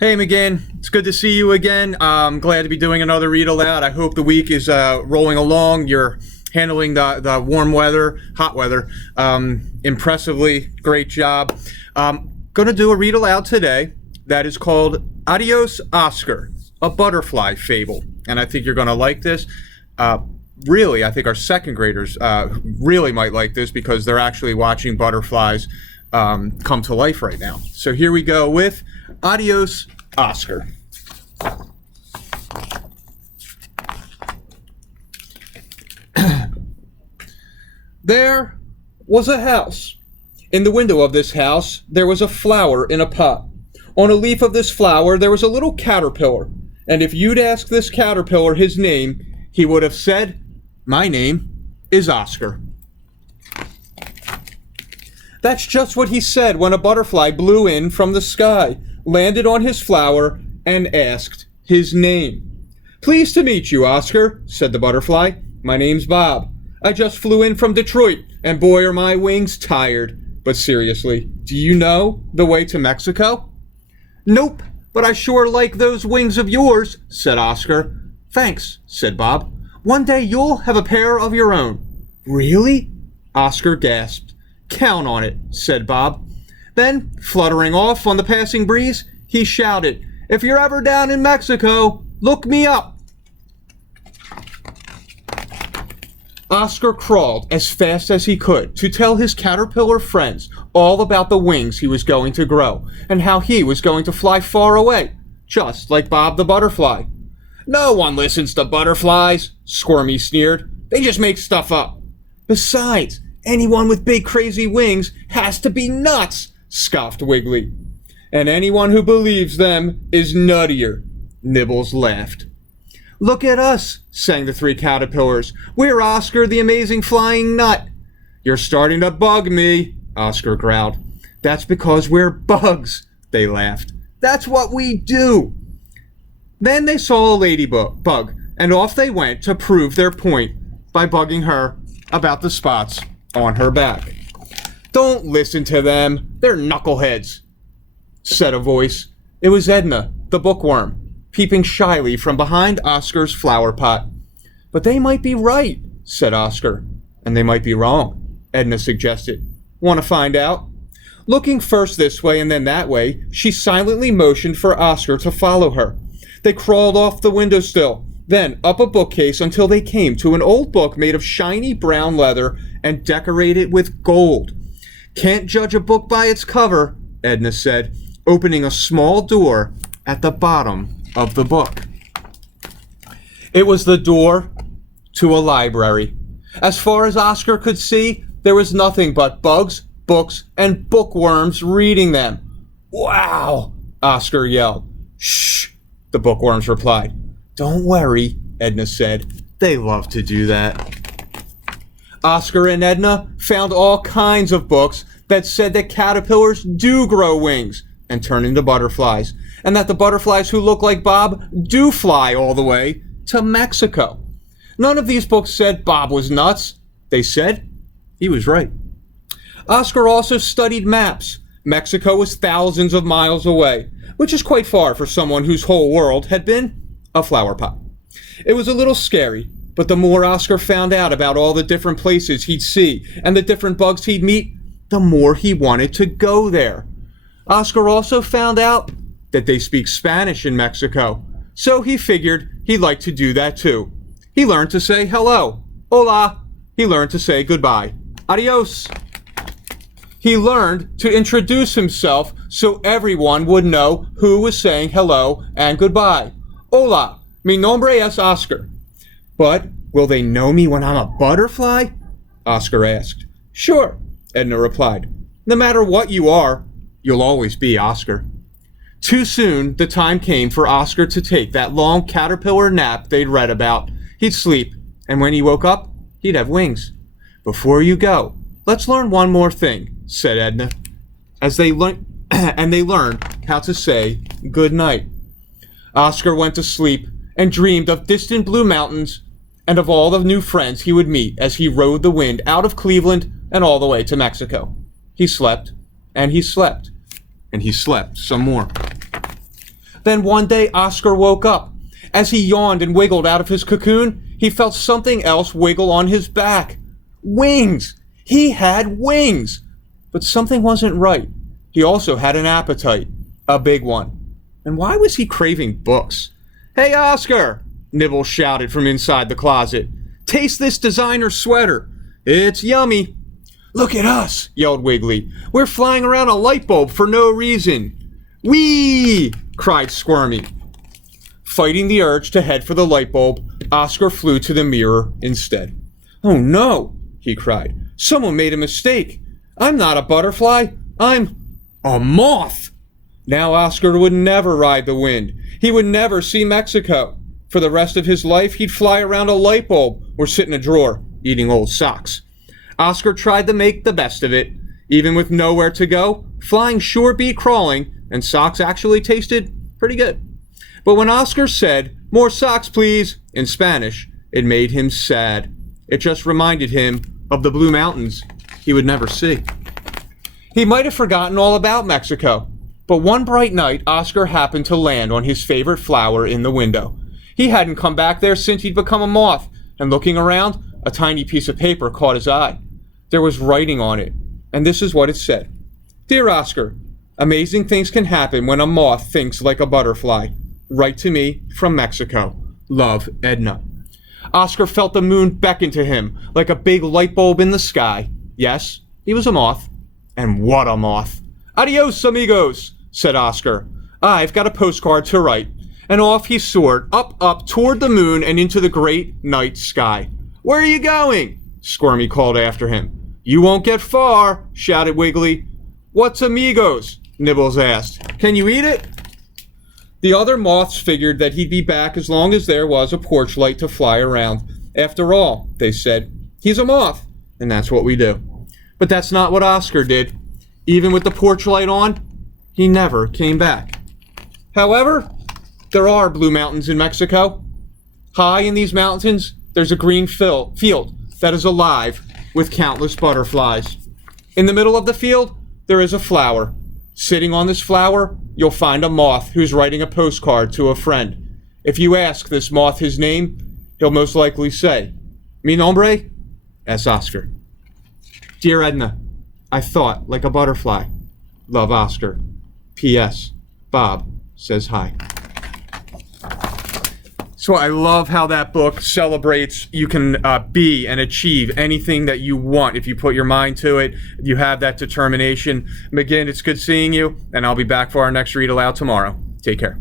Hey, McGinn. It's good to see you again. I'm glad to be doing another read aloud. I hope the week is rolling along. You're handling the warm weather, hot weather, impressively. Great job. Going to do a read aloud today that is called Adios Oscar, a butterfly fable. And I think you're going to like this. Really, I think our second graders really might like this because they're actually watching butterflies come to life right now. So here we go with Adios Oscar. There was a house. In the window of this house, there was a flower in a pot. On a leaf of this flower, there was a little caterpillar. And if you'd asked this caterpillar his name, he would have said, "My name is Oscar." That's just what he said when a butterfly blew in from the sky, landed on his flower, and asked his name. "Pleased to meet you, Oscar," said the butterfly. "My name's Bob. I just flew in from Detroit, and boy are my wings tired. But seriously, do you know the way to Mexico?" "Nope, but I sure like those wings of yours," said Oscar. "Thanks," said Bob. "One day you'll have a pair of your own." "Really?" Oscar gasped. "Count on it," said Bob. Then, fluttering off on the passing breeze, he shouted, "If you're ever down in Mexico, look me up." Oscar crawled as fast as he could to tell his caterpillar friends all about the wings he was going to grow and how he was going to fly far away, just like Bob the butterfly. "No one listens to butterflies," Squirmy sneered. "They just make stuff up. Besides, anyone with big crazy wings has to be nuts," scoffed Wiggly. "And anyone who believes them is nuttier," Nibbles laughed. "Look at us," sang the three caterpillars. "We're Oscar the amazing flying nut." "You're starting to bug me," Oscar growled. "That's because we're bugs," they laughed. "That's what we do." Then they saw a ladybug, and off they went to prove their point by bugging her about the spots on her back. "Don't listen to them. They're knuckleheads," said a voice. It was Edna, the bookworm, peeping shyly from behind Oscar's flower pot. "But they might be right," said Oscar. "And they might be wrong," Edna suggested. "Want to find out?" Looking first this way and then that way, she silently motioned for Oscar to follow her. They crawled off the windowsill, then up a bookcase until they came to an old book made of shiny brown leather and decorated with gold. "Can't judge a book by its cover," Edna said, opening a small door at the bottom of the book. It was the door to a library. As far as Oscar could see, there was nothing but bugs, books, and bookworms reading them. "Wow!" Oscar yelled. "Shh!" the bookworms replied. "Don't worry," Edna said. "They love to do that." Oscar and Edna found all kinds of books that said that caterpillars do grow wings and turn into butterflies, and that the butterflies who look like Bob do fly all the way to Mexico. None of these books said Bob was nuts. They said he was right. Oscar also studied maps. Mexico was thousands of miles away, which is quite far for someone whose whole world had been a flower pot. It was a little scary, but the more Oscar found out about all the different places he'd see and the different bugs he'd meet, the more he wanted to go there. Oscar also found out that they speak Spanish in Mexico, so he figured he'd like to do that too. He learned to say hello, hola. He learned to say goodbye, adios. He learned to introduce himself so everyone would know who was saying hello and goodbye. "Hola, mi nombre es Oscar." "But will they know me when I'm a butterfly?" Oscar asked. "Sure," Edna replied. "No matter what you are, you'll always be Oscar." Too soon, the time came for Oscar to take that long caterpillar nap they'd read about. He'd sleep, and when he woke up, he'd have wings. "Before you go, let's learn one more thing," said Edna, as they learned how to say good night. Oscar went to sleep and dreamed of distant blue mountains and of all the new friends he would meet as he rode the wind out of Cleveland and all the way to Mexico. He slept, and he slept, and he slept some more. Then one day, Oscar woke up. As he yawned and wiggled out of his cocoon, he felt something else wiggle on his back. Wings! He had wings! But something wasn't right. He also had an appetite. A big one. And why was he craving books? "Hey, Oscar!" Nibbles shouted from inside the closet. "Taste this designer sweater. It's yummy." "Look at us!" yelled Wiggly. "We're flying around a light bulb for no reason." "Whee!" cried Squirmy. Fighting the urge to head for the light bulb, Oscar flew to the mirror instead. "Oh no!" he cried. "Someone made a mistake. I'm not a butterfly. I'm a moth." Now Oscar would never ride the wind. He would never see Mexico. For the rest of his life, he'd fly around a light bulb or sit in a drawer, eating old socks. Oscar tried to make the best of it. Even with nowhere to go, flying sure beat crawling, and socks actually tasted pretty good. But when Oscar said, "More socks, please," in Spanish, it made him sad. It just reminded him of the blue mountains he would never see. He might have forgotten all about Mexico, but one bright night, Oscar happened to land on his favorite flower in the window. He hadn't come back there since he'd become a moth, and looking around, a tiny piece of paper caught his eye. There was writing on it, and this is what it said. "Dear Oscar, amazing things can happen when a moth thinks like a butterfly. Write to me from Mexico. Love, Edna." Oscar felt the moon beckon to him like a big light bulb in the sky. Yes, he was a moth. And what a moth. "Adios, amigos," said Oscar. "I've got a postcard to write." And off he soared, up toward the moon and into the great night sky. "Where are you going?" Squirmy called after him. "You won't get far," shouted Wiggly. "What's amigos?" Nibbles asked. "Can you eat it?" The other moths figured that he'd be back as long as there was a porch light to fly around. After all, they said, he's a moth, and that's what we do. But that's not what Oscar did. Even with the porch light on, he never came back. However, there are blue mountains in Mexico. High in these mountains, there's a green field that is alive with countless butterflies. In the middle of the field, there is a flower. Sitting on this flower, you'll find a moth who's writing a postcard to a friend. If you ask this moth his name, he'll most likely say, "Mi nombre es Oscar." Dear Edna, I thought like a butterfly. Love, Oscar. P.S. Bob says hi. So I love how that book celebrates you can be and achieve anything that you want if you put your mind to it. You have that determination. McGinn, it's good seeing you, and I'll be back for our next read aloud tomorrow. Take care.